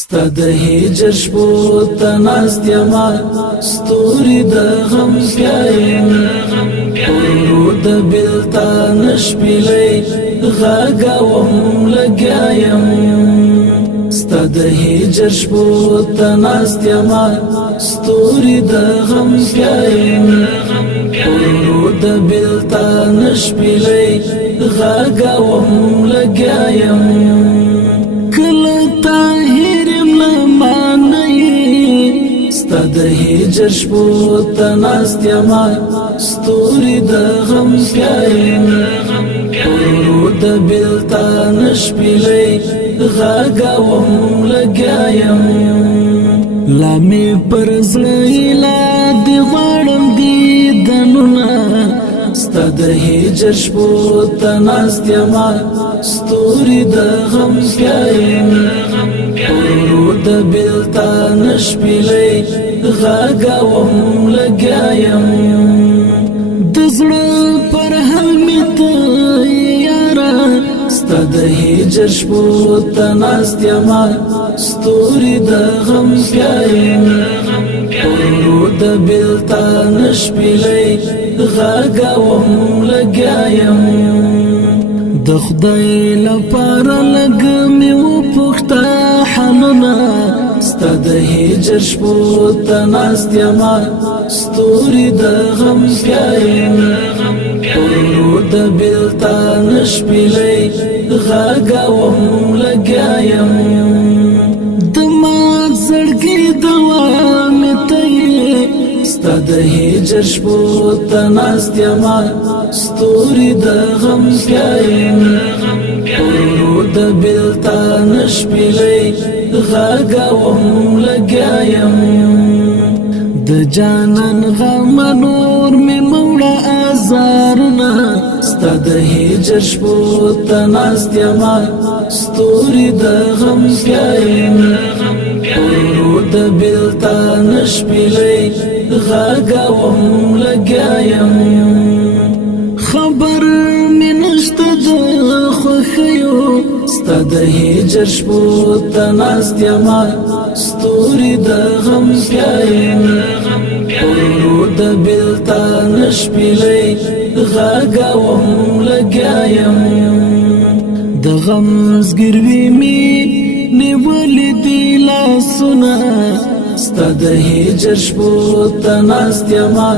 ستا د هجر شپو ته ناست یما ستوري د غم پیایم ورو د بېلتان شپېلۍ غږوم لګیایم ستا د هجر شپو ته ناست یما ستوري د غم پیایم ورو د بېلتان شپېلۍ غږوم لګیایم کله ستا د هجر شپو ته ناست یما ستوري د غم پیایم ورو د بېلتان شپېلۍ غږوم لګیایم لا مې پر زړه ایله دې غواړم دیدنونه ستا د هجر شپو ته ناست یما ستوري د غم پیایم ورو د بېلتان شپېلۍ غږوم لګیایم د زړه پر حل مې ته یاره ستا د هجر شپو ته ناست یما ستوري د غم پیایم ورو د بېلتان شپېلۍ غږوم لګیایم د خدای لپاره لږ مې وپوښته حالونه ستا د هجر شپو ته ناست یما ستوري د غم پیایم ورو د بېلتان شپېلۍ غږوم لګیایم د مات زړګي دوا مې ته یې ستا د هجر شپو ته ناست یما ستوري د غم پیایم ورو د بېلتان شپېلۍ غږوم لګیایم د جانان غم نور مې موړه ازارونه ستا د هجر شپو ته ناست یما ستوري د غم پیایم ورو د بېلتان شپېلۍ غږوم لګیایم خبر مې نشته د خوښیو ستا د هجر شپو ته ناست یما ستوري د غم پیایم ورو د بېلتان شپېلۍ غږوم لګیایم د غم زګیروي مې نیولې دي لاسونه ستا د هجر شپو ته ناست یما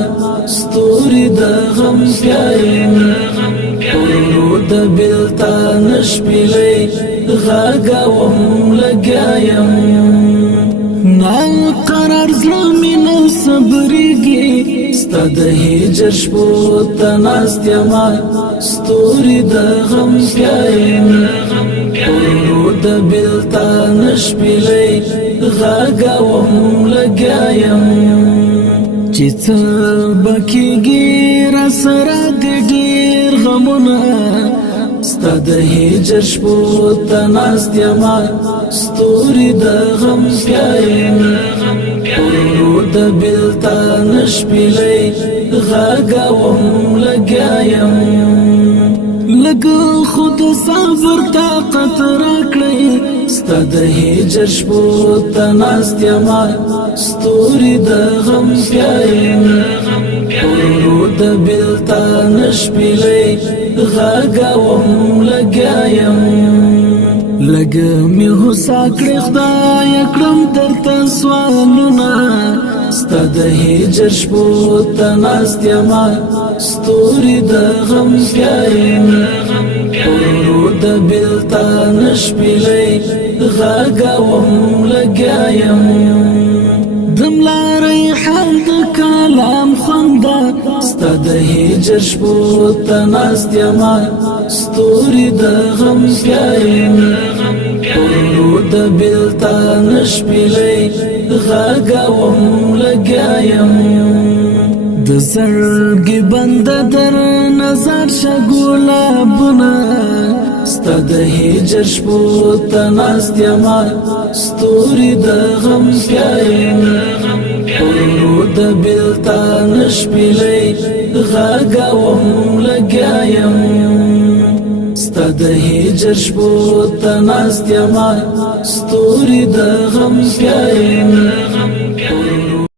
ستوري د غم پیایم ورو د بېلتان شپېلۍ غږوم لګیایم ناقرار زړه مې نه صبرېږي ستا د هجر شپو ته ناست یما ستوري د غم پیایم ورو د بېلتان شپېلۍ غږوم لګیایم چې څه به کېږي راسره د ډېر غمونه ستا د هجر شپو ته ناست یما ستوري د غم پیایم ورو د بېلتان شپېلۍ غږوم لګیایم لږ خو د صبر طاقت راکړئ ستا د هجر شپو ته ناست یما ستوري د غم پیایم ورو د بېلتان شپېلۍ غږوم لګیایم لږ مې هوسا کړې خدایه کړم درته سوالونه ستا د هجر شپو ته ناست یما ستوري د غم پیایم ورو د بېلتان شپېلۍ غږوم لګیایم د ملارۍ حال د کلام خونده ستا د هجر شپو ته ناست یما ستوري د غم پیایم ورو د بېلتان شپېلۍ غږوم لګیایم د زړګي بنده در نظر شه ګلابونه ستا د هجر شپو ته ناست یما ستوري د غم پیایم ورو د بېلتان شپېلۍ غږوم لګیایم ستا ستد هجر شپو تناست یما ستوری د غم پیایم